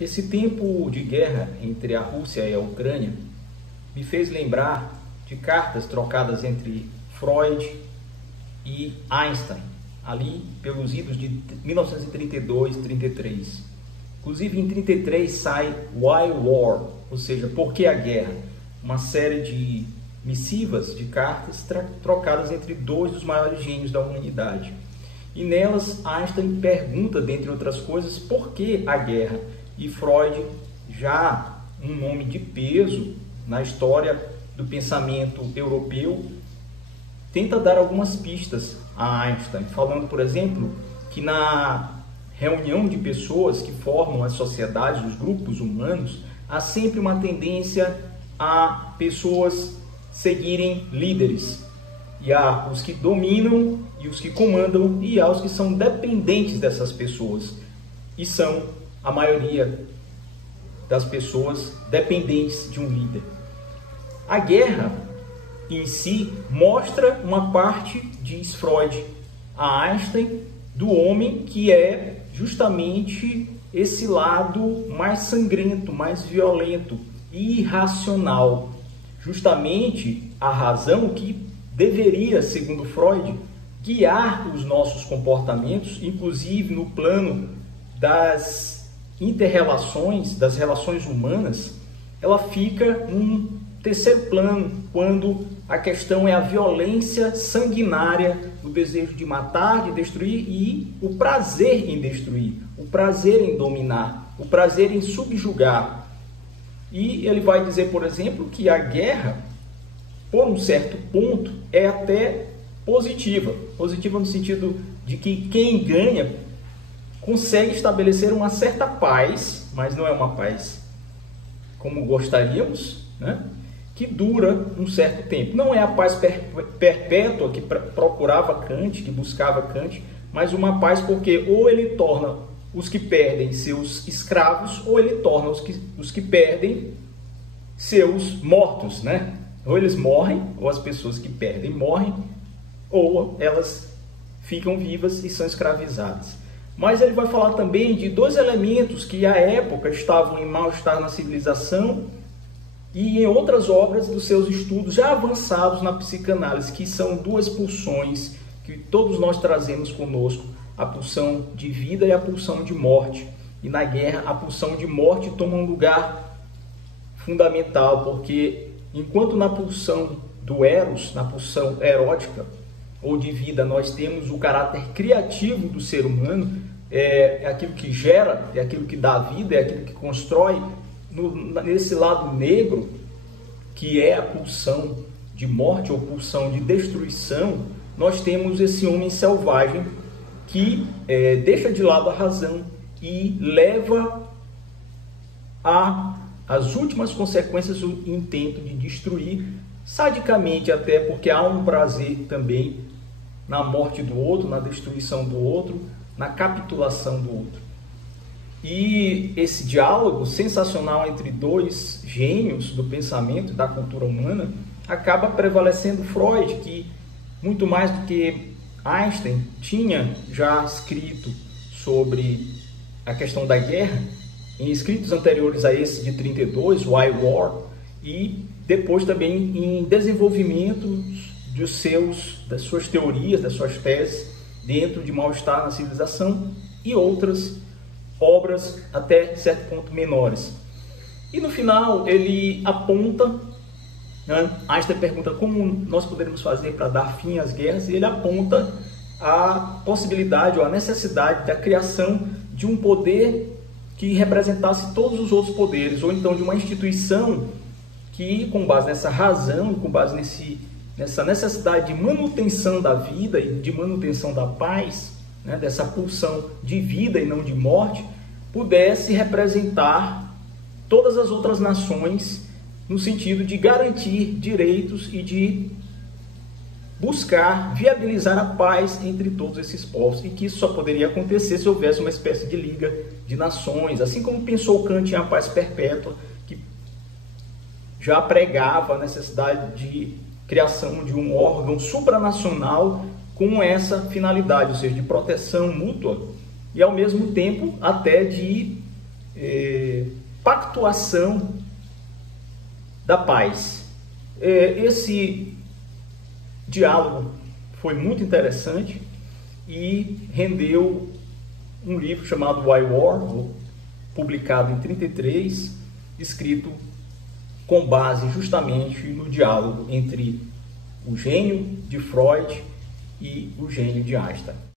Esse tempo de guerra entre a Rússia e a Ucrânia me fez lembrar de cartas trocadas entre Freud e Einstein, ali pelos idos de 1932 e 33. Inclusive em 33 sai Why War, ou seja, Por que a Guerra? Uma série de missivas, de cartas trocadas entre dois dos maiores gênios da humanidade. E nelas Einstein pergunta, dentre outras coisas, por que a guerra? E Freud, já um nome de peso na história do pensamento europeu, tenta dar algumas pistas a Einstein, falando, por exemplo, que na reunião de pessoas que formam as sociedades, os grupos humanos, há sempre uma tendência a pessoas seguirem líderes. E há os que dominam e os que comandam, e há os que são dependentes dessas pessoas. E são a maioria das pessoas dependentes de um líder. A guerra em si mostra uma parte, diz Freud a Einstein, do homem que é justamente esse lado mais sangrento, mais violento e irracional. Justamente a razão que deveria, segundo Freud, guiar os nossos comportamentos, inclusive no plano das inter-relações, das relações humanas, ela fica num terceiro plano, quando a questão é a violência sanguinária, o desejo de matar, de destruir e o prazer em destruir, o prazer em dominar, o prazer em subjugar. E ele vai dizer, por exemplo, que a guerra, por um certo ponto, é até positiva. Positiva no sentido de que quem ganha consegue estabelecer uma certa paz, mas não é uma paz como gostaríamos, né? Que dura um certo tempo. Não é a paz perpétua que procurava Kant, que buscava Kant, mas uma paz porque ou ele torna os que perdem seus escravos, ou ele torna os que perdem seus mortos, né? Ou eles morrem, ou as pessoas que perdem morrem, ou elas ficam vivas e são escravizadas. Mas ele vai falar também de dois elementos que à época estavam em mal-estar na civilização e em outras obras dos seus estudos já avançados na psicanálise, que são duas pulsões que todos nós trazemos conosco, a pulsão de vida e a pulsão de morte. E na guerra a pulsão de morte toma um lugar fundamental, porque enquanto na pulsão do Eros, na pulsão erótica ou de vida, nós temos o caráter criativo do ser humano, é aquilo que gera, é aquilo que dá vida, é aquilo que constrói. Nesse lado negro, que é a pulsão de morte ou pulsão de destruição, nós temos esse homem selvagem que deixa de lado a razão e leva às últimas consequências o intento de destruir, sadicamente até, porque há um prazer também na morte do outro, na destruição do outro, na capitulação do outro. E esse diálogo sensacional entre dois gênios do pensamento e da cultura humana acaba prevalecendo Freud, que muito mais do que Einstein tinha já escrito sobre a questão da guerra, em escritos anteriores a esse de 32, Why War, e depois também em desenvolvimento das suas teorias, das suas teses, dentro de Mal-Estar na Civilização e outras obras até certo ponto menores. E no final ele aponta, né, Einstein pergunta como nós poderíamos fazer para dar fim às guerras, e ele aponta a possibilidade ou a necessidade da criação de um poder que representasse todos os outros poderes, ou então de uma instituição que, com base nessa razão, com base nessa necessidade de manutenção da vida e de manutenção da paz, né, dessa pulsão de vida e não de morte, pudesse representar todas as outras nações no sentido de garantir direitos e de buscar viabilizar a paz entre todos esses povos, e que isso só poderia acontecer se houvesse uma espécie de liga de nações, assim como pensou Kant em a paz perpétua, que já pregava a necessidade de criação de um órgão supranacional com essa finalidade, ou seja, de proteção mútua e ao mesmo tempo até de pactuação da paz. Esse diálogo foi muito interessante e rendeu um livro chamado Why War, publicado em 1933, escrito com base justamente no diálogo entre o gênio de Freud e o gênio de Einstein.